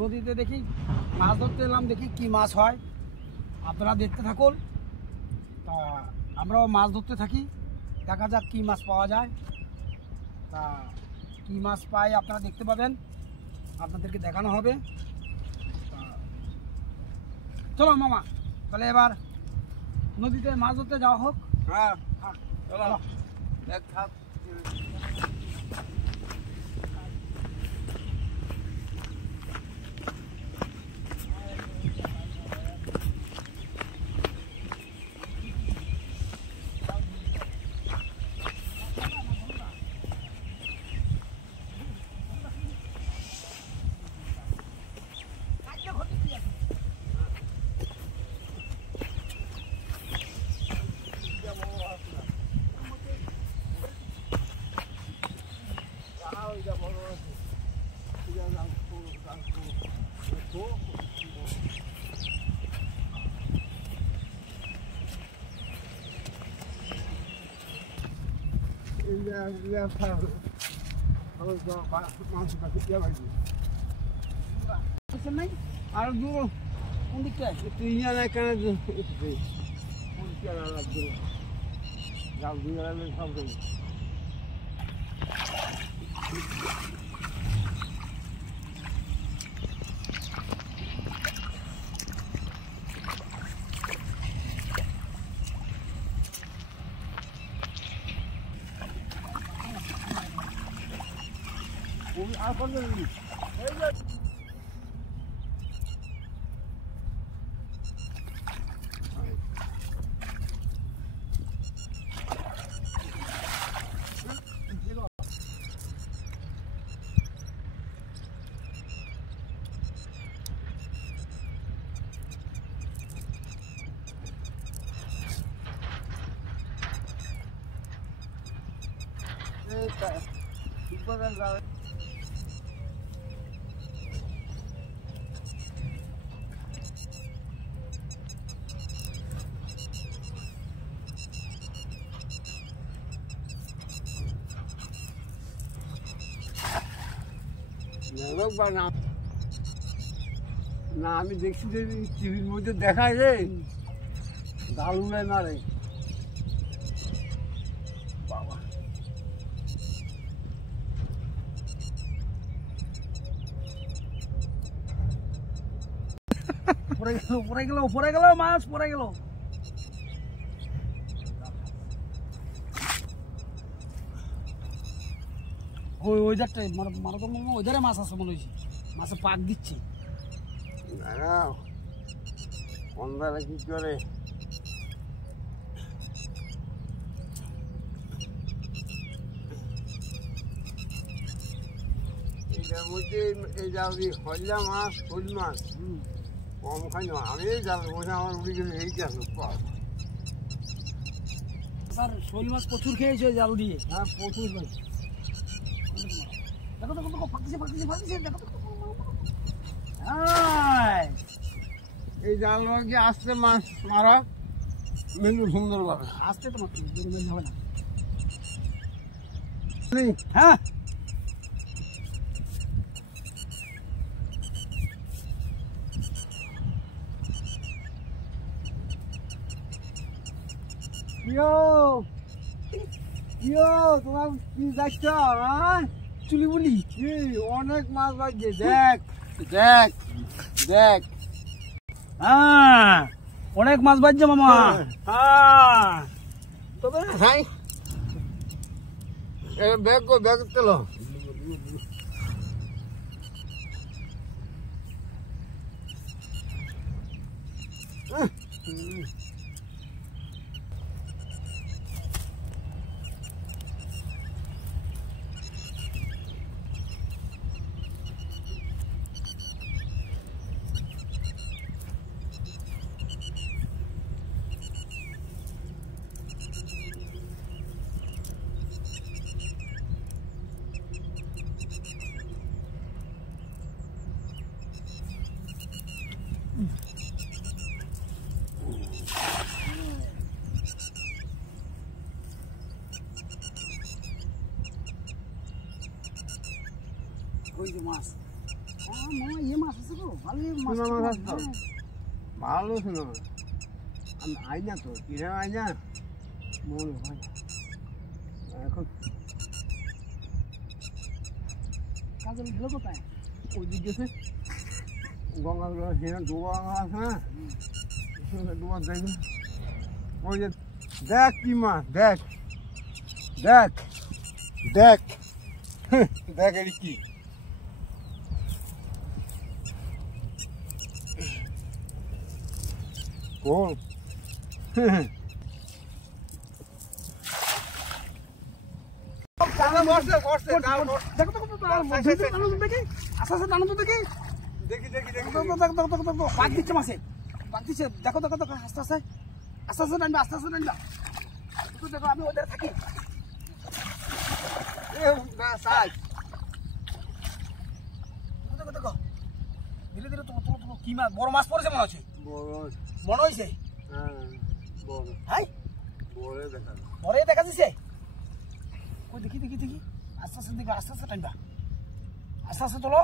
নদীতে দেখি মাছ ধরতে এলাম, দেখি কি মাছ হয়, আপনারা দেখতে থাকুন। তা আমরাও মাছ ধরতে থাকি, দেখা যাক কি মাছ পাওয়া যায়। তা কি মাছ পাই আপনারা দেখতে পাবেন, আপনাদেরকে দেখানো হবে। তা চলো মামা, তাহলে এবার নদীতে মাছ ধরতে যাওয়া হোক। হ্যাঁ চলো এক হাত আর দূর কোন দিকটায়? তুই জানা কেন জাল দিয়ে সব আর কত না আমি দেখছি যে টিভির মধ্যে দেখায় রে জাল উড়ায় মারে বাবা। পড়ে গেল মাছ, পড়ে গেল। ওই ধারটাই মারা তো ওই ধারে মাছ আছে মনে হয়েছে, মাছে পাক দিচ্ছে। অন্ধারে কি করে এটার মধ্যে এই জাল দিয়ে হল্লা মাছ শোল মাছ কম খাই না। আমি এই জাল বসে আমার উড়ে গেলে এই জাল স্যার শোল মাছ প্রচুর খেয়েছে ওই জাল দিয়ে। হ্যাঁ প্রচুর মাছ। দেখো দেখো দেখো ফাঁকছে দেখো তো। এই জাল গিয়ে আসছে মাছ মারা মেনু সুন্দরভাবে আসতে তো মাত্র হবে না। হ্যাঁ তোমার কি যাচ্ছ চুলি বলি কি অনেক মাছ বাজছে। দেখ দেখ দেখ অনেক মাছ বাজছে মামা। তবে ভাই ব্যাগ ব্যাগ চলো ওই যে মাছ মামা ইয়ে মাছ আছে তো ভালো মাছ চুনা মাছ তো, আছে তো? হ্যাঁ। ভালো ছিল না আমি আই না তো কিনে আই না মনে হয় এখন কাজল গেল কোথায়? ওই দিক গেছে গঙ্গা সেখানে ডোবা আছে না ডোবা দেখবে ওই যে দেখ কি মাছ দেখ দেখ দেখ দেখ এটি কি কোন দেখো দেখো তো টানো তো দেখি আস্তে আস্তে টানো তো দেখি দেখি দেখি দেখি দেখো দেখো দেখো দেখো দেখো পাক দিচ্ছে মাছে পাক দিচ্ছে দেখো দেখো দেখো আস্তে আস্তে আস্তে আস্তে টানবে আস্তে আস্তে টানবে একটু দেখো আমি ওদের থাকি দেখো দেখো ধীরে ধীরে তোমার তোমার তোমার কি মাছ বড় মাছ পড়েছে মনে হচ্ছে মনে হয়েছে হ্যাঁ পরে দেখা দিছে ওই দেখি দেখি দেখি আস্তে আস্তে দেখি আস্তে আস্তে টানবা আস্তে আস্তে তোলো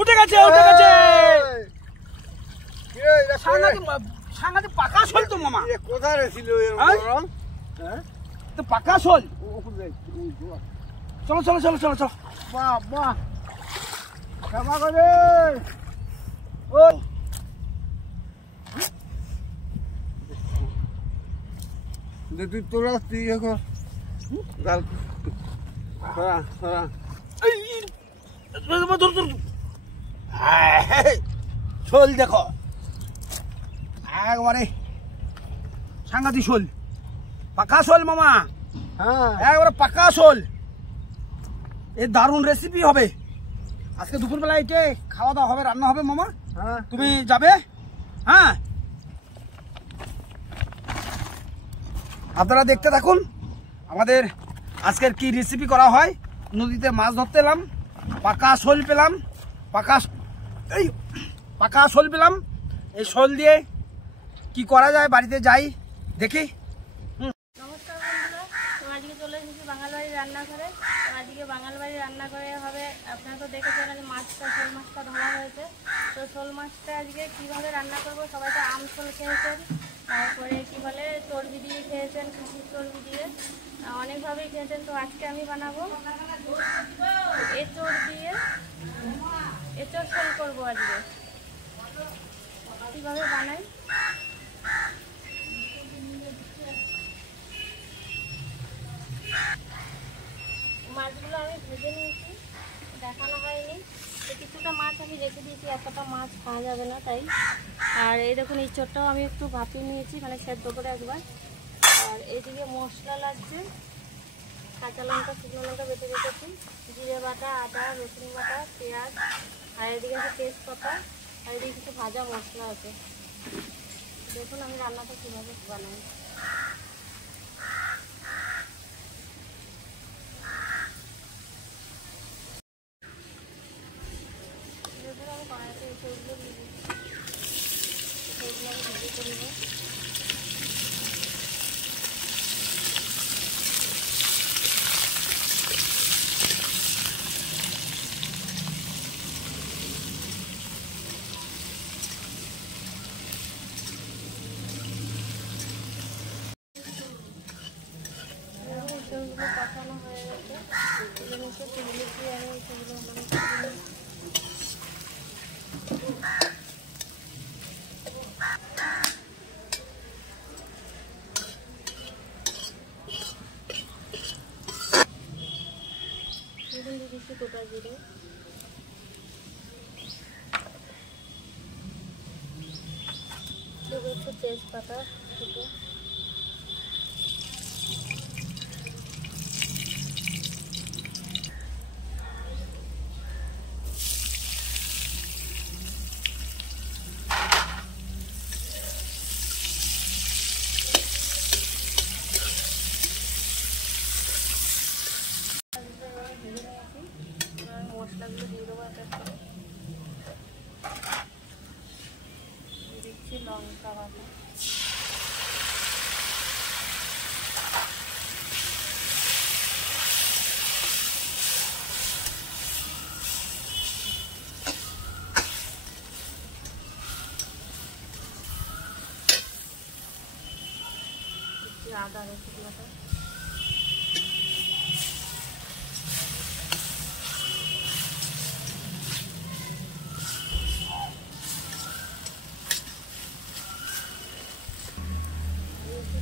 উঠে গেছে উঠে গেছে সাংঘাতিক পাকা শোল তো মামা কোথায় ছিল তো পাকা শোল চলো চলো চলো চলো চলো বাহ বাহ ক্ষমা করে ও তুই তোরা তুই এখন গাল সরা সরা শোল দেখো একবারে সাংঘাতিক শোল পাকা শোল মামা হ্যাঁ একবারে পাকা শোল এর দারুণ রেসিপি হবে আজকে দুপুরবেলা এটে খাওয়া দাওয়া হবে রান্না হবে মামা হ্যাঁ তুমি যাবে হ্যাঁ আপনারা দেখতে থাকুন আমাদের আজকের কি রেসিপি করা হয় নদীতে মাছ ধরতে এলাম পাকা শোল পেলাম পাকা শোল পেলাম এই শোল দিয়ে কি করা যায় বাড়িতে যাই দেখি নমস্কার বন্ধুরা, তো আজকে চলে এসেছি বাঙালবাড়ির রান্নাঘরে। তো আজকে বাঙালবাড়ির রান্নাঘরে হবে, আপনারা তো দেখেছেন আজ মাছটা শোল মাছটা ধরা হয়েছে। তো শোল মাছটা আজকে কীভাবে রান্না করব, সবাই তো আম শোল খেয়েছেন, তারপরে কী বলে চর্বি দিয়ে খেয়েছেন, খাসির চর্বি দিয়ে অনেকভাবেই খেয়েছেন। তো আজকে আমি বানাবো এঁচড় দিয়ে এঁচড় শোল করবো আজকে। কীভাবে বানাই মাছগুলো আমি ভেজে নিয়েছি, দেখানো হয়নি। তো কিছুটা মাছ আমি রেখে দিয়েছি, এতটা মাছ খাওয়া যাবে না তাই। আর এই দেখুন এই চোরটাও আমি একটু ভাপিয়ে নিয়েছি, মানে সেদ্ধ করে একবার। আর এইদিকে মশলা লাগছে, কাঁচা লঙ্কা শুকনো লঙ্কা বেটে রেখেছি, জিরে বাটা, আদা রসুন বাটা, পেঁয়াজ, আর এদিকে আছে তেজপাতা, আর এদিকে কিছু ভাজা মশলা আছে। দেখুন আমি রান্নাটা কীভাবে বানাই। আমি কড়াইতে এঁচড়গুলো দিয়ে দিচ্ছি, সেগুলো আমি ভেজে করে নেব। এঁচড়গুলো কষানো হয়ে গেছে, এগুলো একটু তেল দিয়ে আমি এঁচড়গুলো দিয়ে দিচ্ছি গোটা জিরে, দেবো একটু তেজপাতা দুটো, মশলাগুলো দিয়ে দেবো এক এক করে। দিচ্ছি লঙ্কা বাটা, আদা রসুন বাটা,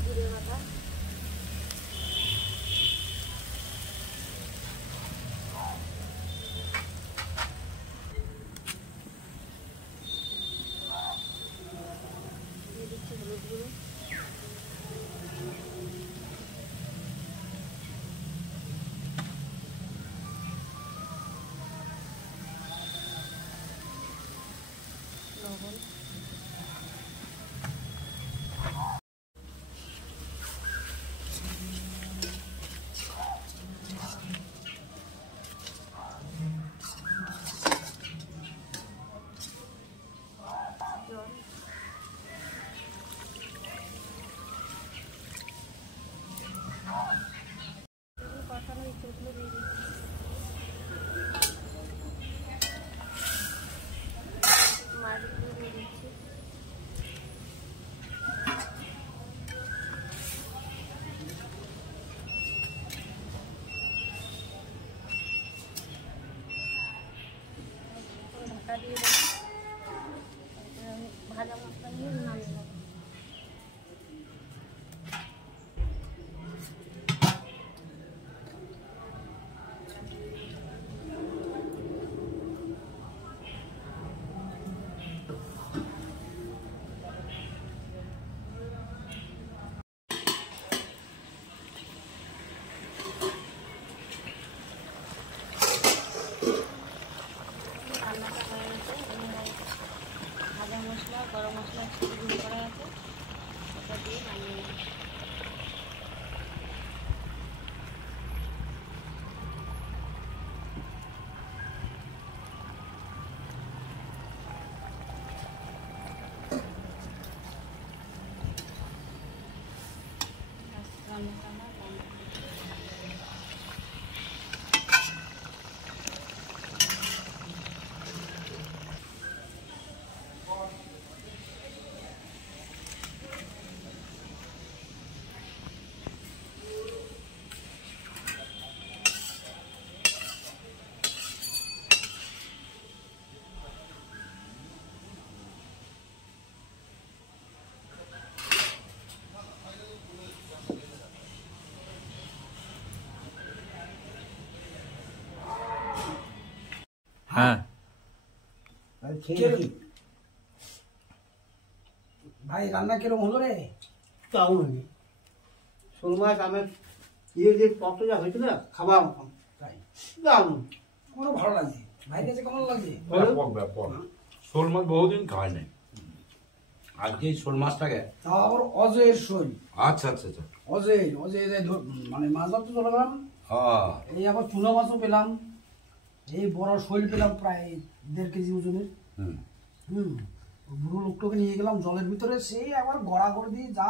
জিরে বাটা, দিয়ে দিচ্ছি হলুদ গুঁড়ো, লবণ, জল, কষানো ইঁচড়গুলো দিয়ে দিচ্ছি, মাছগুলো দিয়ে দিচ্ছি, ঢাকা দিয়ে দেবো, আমি ভাজা মশলা নিয়ে নামিয়ে নেবো। রান্নাটা হয়ে গেছে, ভাজা মশলা গরম মশলা একসাথে গুঁড়ো করা আছে, ওটা দিয়ে নামিয়ে নেব। রান্নাটা আমার কমপ্লিট। হ্যাঁ কিরকম? ভাই রান্না কিরকম হলো রে? কেমন হয়নি? শোল মাছ আমার ইয়ে যে পকটা যা হয়েছিল খাবার মতন তাই দারুণ। আমারও ভালো লাগছে। ভাইয়ের কাছে কেমন লাগছে? ব্যাপক শোল মাছ বহুদিন খাওয়াই নাই, আজকে এই শোল মাছটাকে। তাও আবার অজয়ের শৈল। আচ্ছা আচ্ছা আচ্ছা, অজয় মানে মাছ ধরতে চলে গেলাম, হ্যাঁ এই আবার চুনো মাছও পেলাম, এই বড় শৈল পেলাম প্রায় 1.5 কেজি ওজনের। হুম ওই বুড়ো লোকটাকে নিয়ে গেলাম জলের ভিতরে, সেই আবার গড়াগড়ি দিয়ে যা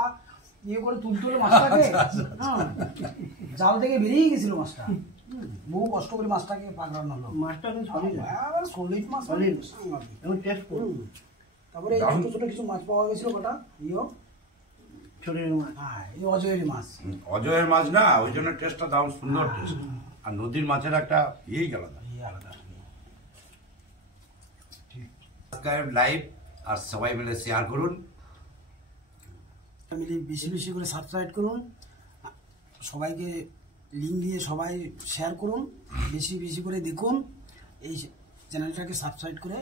ইয়ে করে তুলতে হলো মাছটাকে। হ্যাঁ, জাল থেকে বেরিয়ে গেছিল মাছটা। বহু কষ্ট করে মাছটাকে পাকড়ানো হলো। মাছটা কিন্তু সলিড আবার সলিড মাছ, সলিড সাংঘাতিক। এবং টেস্ট করুন। তারপরে এই ছোট ছোট কিছু মাছ পাওয়া গেছিল কটা, ছোট মাছ হ্যাঁ এই অজয়ের মাছ। অজয়ের মাছ না, ওই জন্য টেস্টটা দারুণ সুন্দর টেস্ট। আর নদীর মাছের একটা ইয়েই আলাদা। এই আলাদা। লাইভ আর সবাই মিলে শেয়ার করুন, ফ্যামিলি বেশি বেশি করে সাবস্ক্রাইব করুন, সবাইকে লিঙ্ক দিয়ে সবাই শেয়ার করুন, বেশি বেশি করে দেখুন, এই চ্যানেলটাকে সাবস্ক্রাইব করে